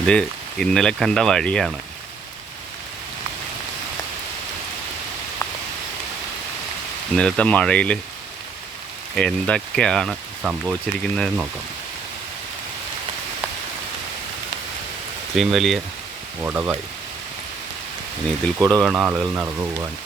ഇത് ഇന്നലെ കണ്ട വഴിയാണ്. ഇന്നലത്തെ മഴയിൽ എന്തൊക്കെയാണ് സംഭവിച്ചിരിക്കുന്നത് നോക്കാം. ഇത്രയും വലിയ ഉടവായി. ഇനി ഇതിൽ കൂടെ വേണം ആളുകൾ നടന്നു പോകാൻ.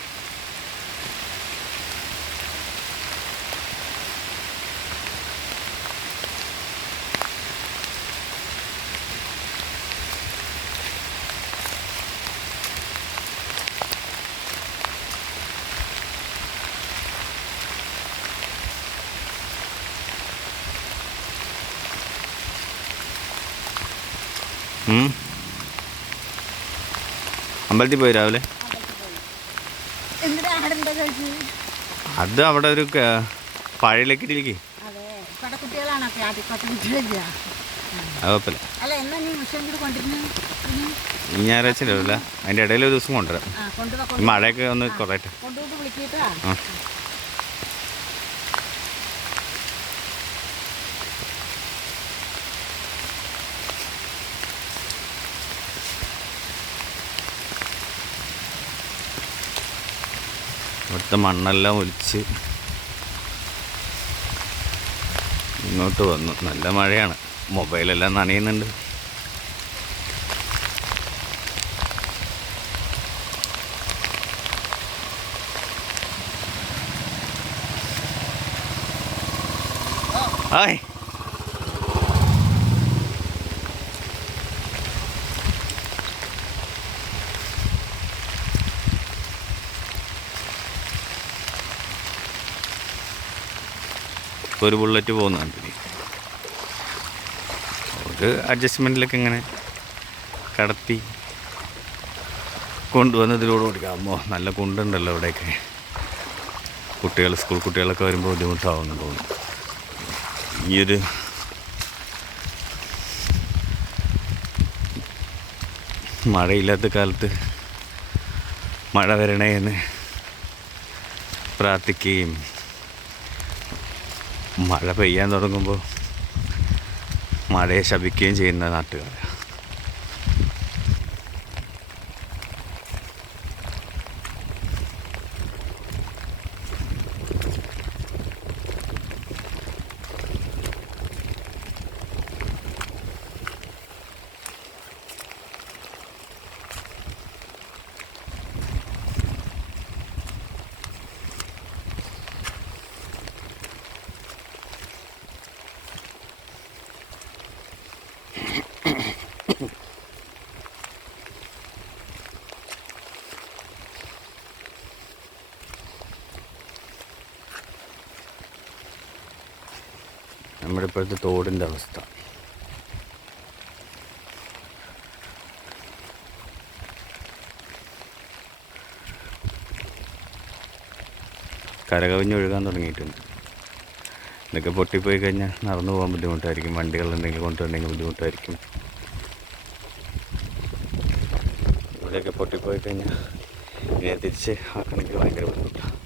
അമ്പലത്തിൽ പോയി രാവിലെ. അത് അവിടെ ഒരു പഴയിലേക്ക് ഇരിക്കും. ഈ ഞായറാഴ്ച അല്ല, അതിൻ്റെ ഇടയിൽ ഒരു ദിവസം കൊണ്ടുവരാം. മഴയൊക്കെ ഒന്ന് കുറയട്ടെ. ഇവിടുത്തെ മണ്ണെല്ലാം ഒലിച്ച് ഇങ്ങോട്ട് വന്നു. നല്ല മഴയാണ്, മൊബൈലെല്ലാം നനയുന്നുണ്ട്. ഹായ്, ഒരു ബുള്ളറ്റ് പോകുന്നുണ്ട്. ഒരു അഡ്ജസ്റ്റ്മെൻറ്റിലൊക്കെ ഇങ്ങനെ കടത്തി കൊണ്ടുവന്നതിലൂടെ ഓടിക്കാമോ. നല്ല കുണ്ടുണ്ടല്ലോ ഇവിടെയൊക്കെ. കുട്ടികൾ, സ്കൂൾ കുട്ടികളൊക്കെ വരുമ്പോൾ ബുദ്ധിമുട്ടാവുമെന്ന് തോന്നുന്നു. ഈയൊരു മഴയില്ലാത്ത കാലത്ത് മഴ വരണേ എന്ന് പ്രാർത്ഥിക്കുകയും മഴ പെയ്യാൻ തുടങ്ങുമ്പോൾ മഴയെ ശപിക്കുകയും ചെയ്യുന്ന നാട്ടുകാർ. നമ്മുടെ ഇപ്പോഴത്തെ തോടിൻ്റെ അവസ്ഥ. കരകവിഞ്ഞൊഴുകാൻ തുടങ്ങിയിട്ടുണ്ട്. ഇതൊക്കെ പൊട്ടിപ്പോയി കഴിഞ്ഞാൽ നടന്നു പോകാൻ ബുദ്ധിമുട്ടായിരിക്കും. വണ്ടികൾ എന്തെങ്കിലും കൊണ്ടുവരണമെങ്കിൽ ബുദ്ധിമുട്ടായിരിക്കും. ഇവിടെയൊക്കെ പൊട്ടിപ്പോയി കഴിഞ്ഞാൽ ഇങ്ങനെ തിരിച്ച് ആക്കണമെങ്കിൽ ഭയങ്കര ബുദ്ധിമുട്ടാണ്.